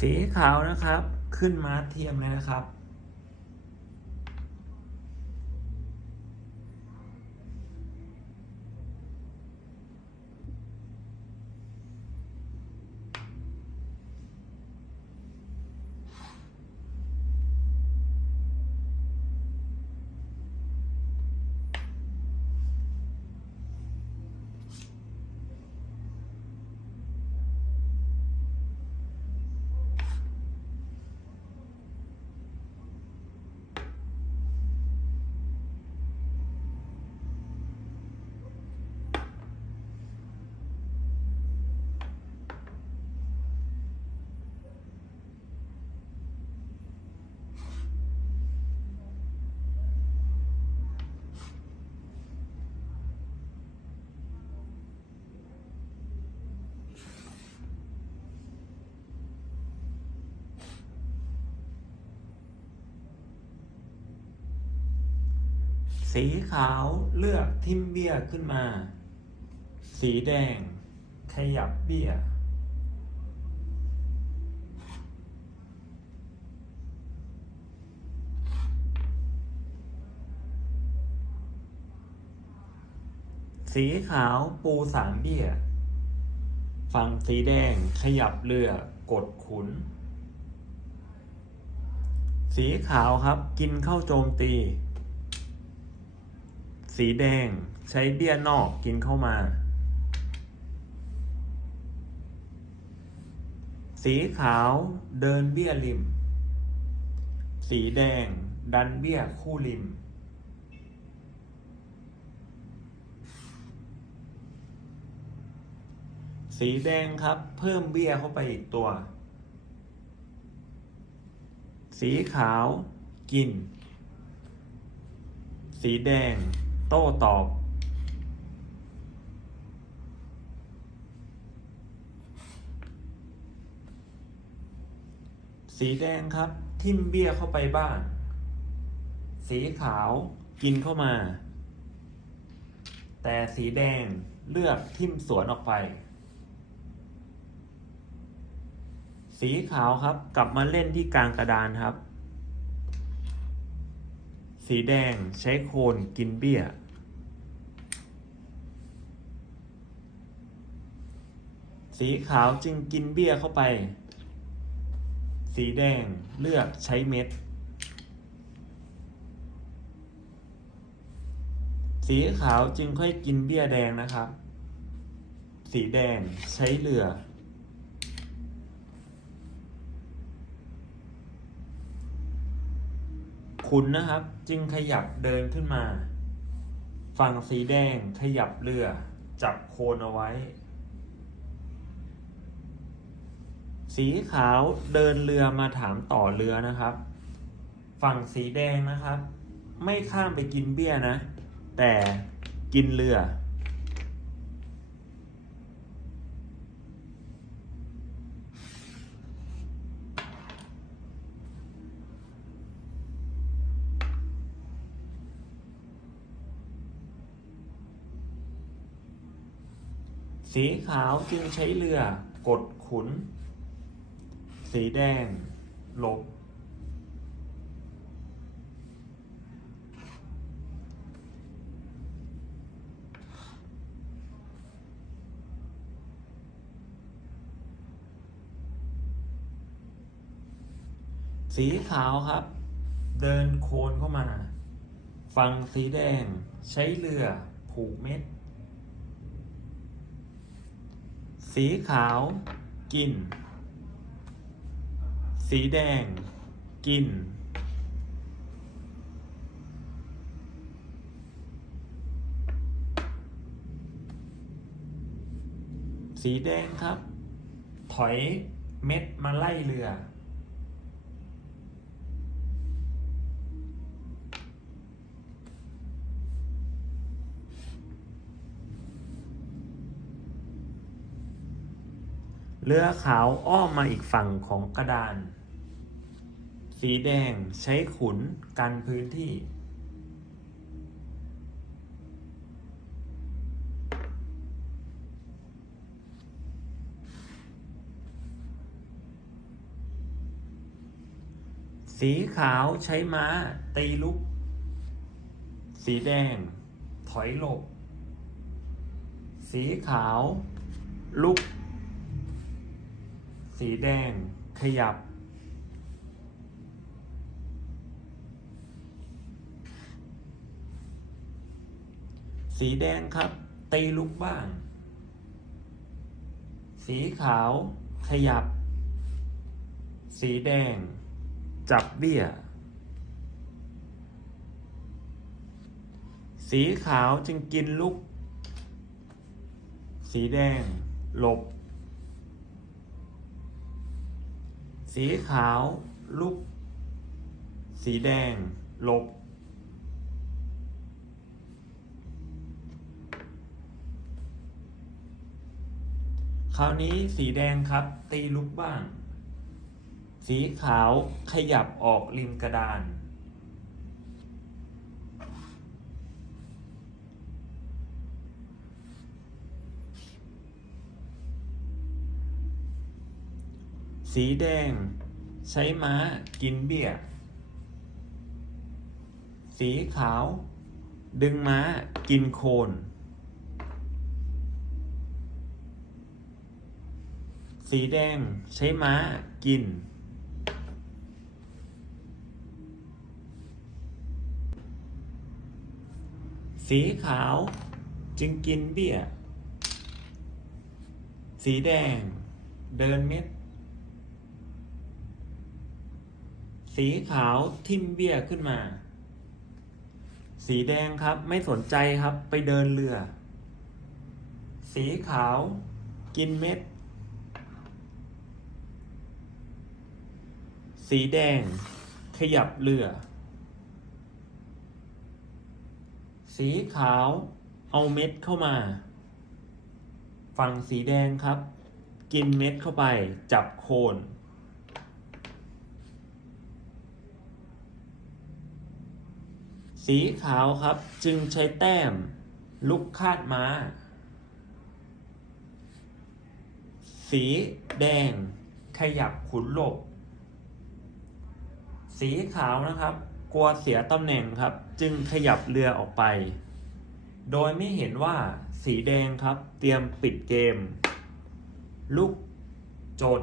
สีขาวนะครับ ขึ้นมาเทียมเลยนะครับ สีขาวเลือกทิมเบี้ยขึ้นมา สีแดง ขยับเบี้ย สีขาวปูสามเบี้ย ฝั่งสีแดงขยับเรือกดขุน สีขาวครับกินเข้าโจมตี สีแดงใช้เบี้ยนอกกินเข้ามา สีขาวเดินเบี้ยริม สีแดงดันเบี้ยคู่ริม สีแดงครับเพิ่มเบี้ยเข้าไปอีกตัว สีขาวกิน สีแดง โต้ตอบ สีแดงครับ ทิมเบี้ยเข้าไปบ้าง สีขาวกินเข้ามา แต่สีแดงเลือกทิมสวนออกไป สีขาวครับ กลับมาเล่นที่กลางกระดานครับ สีแดงใช้โคนกินเบี้ย สีขาวจึงกินเบี้ยเข้าไป สีแดงเลือกใช้เม็ด สีขาวจึงค่อยกินเบี้ยแดงนะครับ สีแดงใช้เรือ ขุนนะครับ จึงขยับเดินขึ้นมา ฝั่งสีแดงขยับเรือ จับโคนเอาไว้ สีขาวเดินเรือมาถามต่อเรือนะครับ ฝั่งสีแดงนะครับ ไม่ข้ามไปกินเบี้ยนะ แต่กินเรือ สีขาวจึงใช้เรือกดขุน สีแดงหลบ สีขาวครับ เดินโคนเข้ามา ฝั่งสีแดงใช้เรือผูกเม็ด สีขาวกิน สีแดงกิน สีแดงครับ ถอยเม็ดมาไล่เรือ เรือขาวอ้อมมาอีกฝั่งของกระดาน สีแดงใช้ขุนกันพื้นที่สสีขาวใช้ม้าตีลุก สีแดงถอยหลบ สีขาวลุก สีแดงขยับ สีแดงครับ ตีลุกบ้าง สีขาวขยับ สีแดง จับเบี้ย สีขาวจึงกินลุก สีแดงหลบ สีขาวลุก สีแดงหลบ คราวนี้สีแดงครับ ตีลุกบ้าง สีขาวขยับออกริมกระดาน สีแดง ใช้ม้ากินเบี้ย สีขาว ดึงม้ากินโคน สีแดงใช้ม้ากิน สีขาวจึงกินเบี้ย สีแดงเดินเม็ด สีขาวทิมเบี้ยขึ้นมา สีแดงครับไม่สนใจครับไปเดินเรือ สีขาวกินเม็ด สีแดงขยับเรือ สีขาวเอาเม็ดเข้ามา ฝั่งสีแดงครับ กินเม็ดเข้าไปจับโคน สีขาวครับจึงใช้แต้มลุกคาดม้า สีแดงขยับขุนหลบ สีขาวนะครับ กลัวเสียตำแหน่งครับ จึงขยับเรือออกไป โดยไม่เห็นว่าสีแดงครับ เตรียมปิดเกม ลุกจน